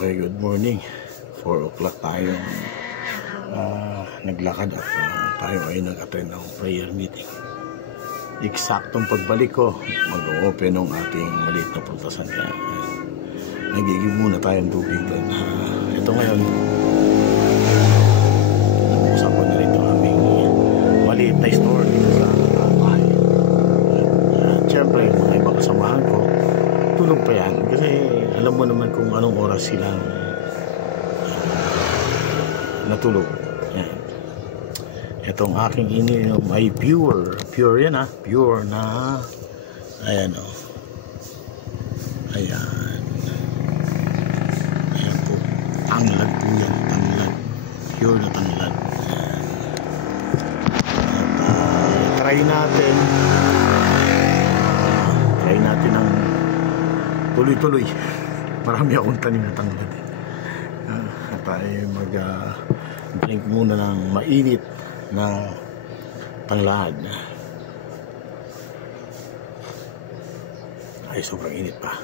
Okay, good morning. 4 o'clock tayo naglakad at tayo ay nag-attend ng prayer meeting. Eksaktong pagbalik ko, mag-open ng ating maliit na prutasan. Kaya nagigib muna tayong tubig doon. Ito ngayon, nag-usap ko na rin ito aming maliit na store dito sa bahay. At syempre, mga ibang kasamahan ko, tulog pa yan. Kasi alam mo naman kung anong oras silang natulog. Yan. Itong aking ininom ay pure yan pure na, ayan o. Ayan po, tanglad po yan, tanglad, pure na tanglad. At try natin ang tuloy-tuloy. Marami akong tanim na tanglad. At tayo drink muna ng mainit na tanglad. Ay, sobrang init pa.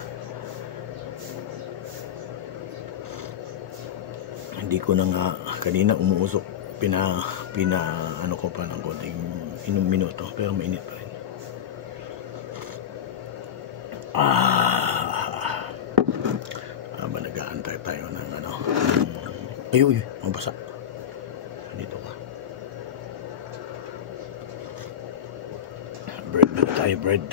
Hindi ko na nga kanina umuusok. Ano ko pa ng konting minuto, pero mainit pa rin. Nag-aantay tayo ng ay, mabasa dito ka. Bread na tayo, bread.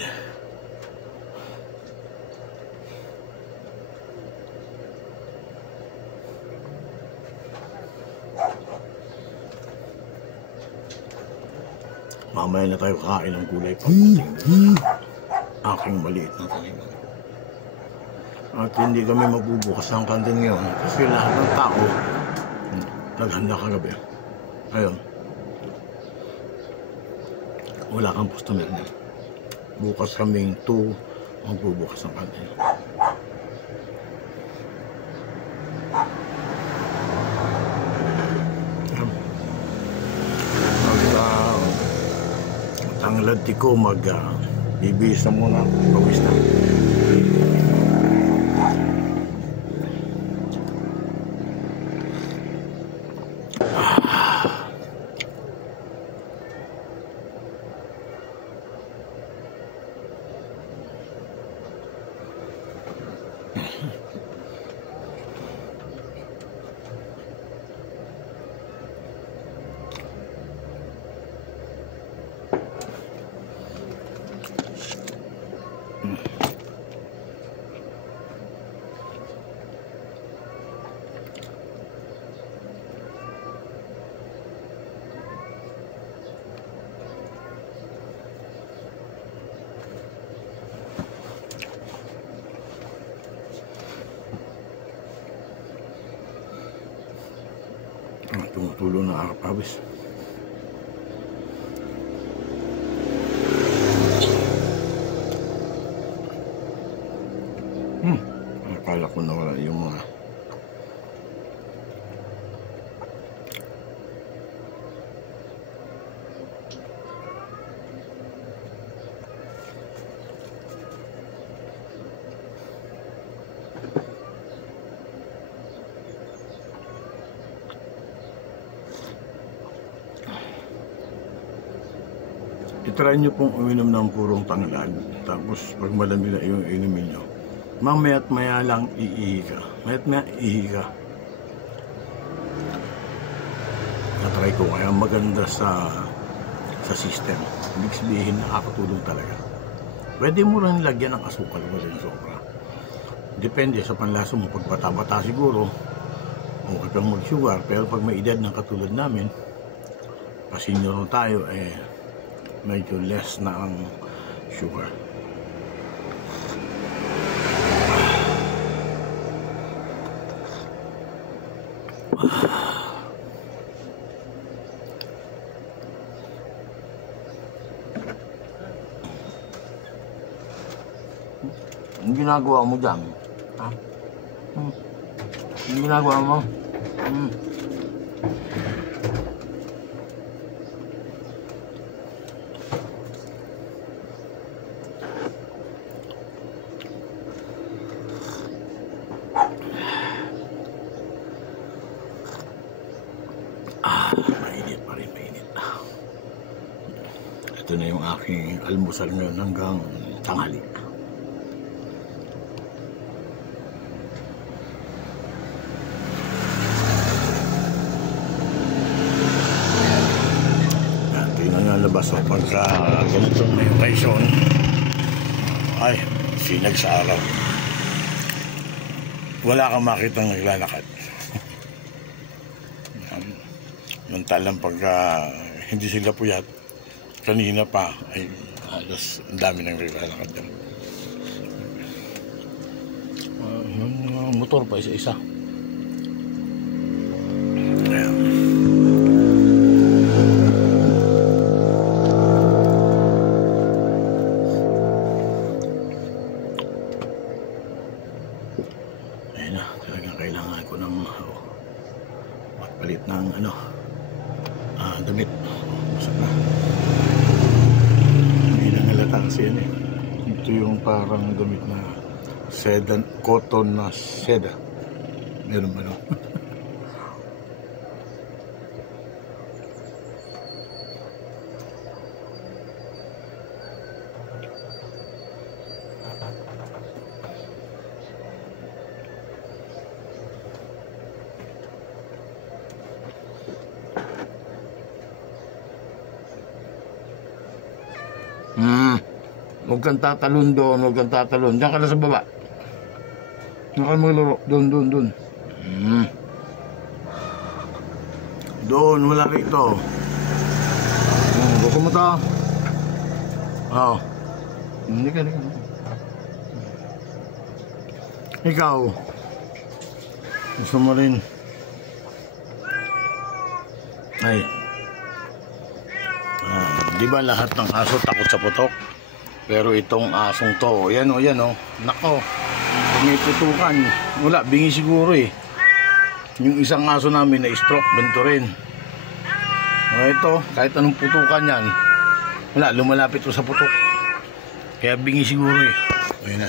Mamaya na tayo kakain ng gulay pagdating aking maliit na tanim. At hindi kami magbubukas ng kantin ngayon kasi lahat ng tao naghanda kagabi. Ayun, wala kang customer na. Bukas kaming 2 magbubukas ng kantin. Tanglad ko bibihis na muna, pawis na. Tumutulo na akapawis. Akala ko na wala yung mga itry nyo pong uminom ng purong tanglad. Tapos pag malamig na yung inumin nyo, mamaya't maya lang iihi ka. Maya't maya iihi ka. Natry ko kaya maganda sa system. Ibig sabihin nakakatulong talaga. Pwede mo rin lagyan ng asukal mo rin sobra. Depende sa panlasa mo. Pag bata-bata siguro okay kang mag-sugar. Pero pag may edad ng katulad namin, pa-senior tayo, medyo less na ang sugar. Ang ginagawa mo dyan? Ha? Ang ginagawa mo? Mainit pa rin, mainit. Ito na yung aking almusal ngayon hanggang tanghali. Tingnan nga labas o pagka ganito na yung kaison. Ay, sinag sa araw. Wala kang makitang naglalakad. Mantalang pagka hindi sila puyat, kanina pa ay halos ang dami nang naglalakad din. Motor pa isa-isa. Ayan. Ayun na, talagang kailangan ko ng magpalit ng damit. Masak na. Hindi na nalata kasi yan eh. Ito yung parang damit na sedan, cotton na seda. Meron ba no? Huwag kang tatalon doon, huwag kang tatalon. Diyan ka na sa baba. Diyan ka maglaro. Doon. Doon, wala rito. Gusto mo to? Oo. Hindi ka. Ikaw. Gusto mo rin. Ay. Di ba lahat ng aso takot sa putok? Pero itong asong to, yan o, nako, may putukan, wala, bingi siguro eh. Yung isang aso namin na stroke, ganito rin. Ito, kahit anong putukan yan, wala, lumalapit to sa putok. Kaya bingi siguro eh. Ayun na,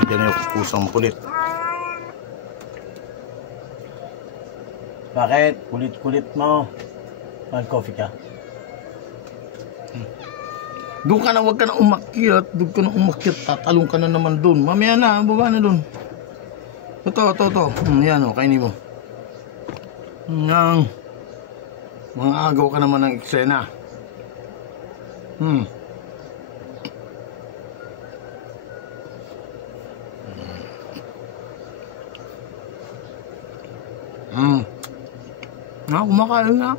nandiyan na yung pusang pulit. Bakit? Kulit-kulit mo. Mag-coffee ka? Doon ka na, huwag ka na umakyat. Doon ka na umakyat, tatalong ka na naman doon. Mamaya na, baba na doon. Ito. Yan o, kainin mo. Yan. Mga agaw ka naman ng eksena. Kumakain na.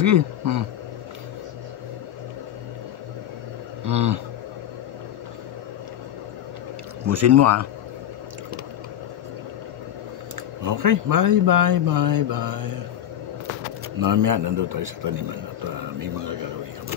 Sige. Busin mo ah. Okay, bye. Mamaya nandun tayo sa taniman at may mga gagawin.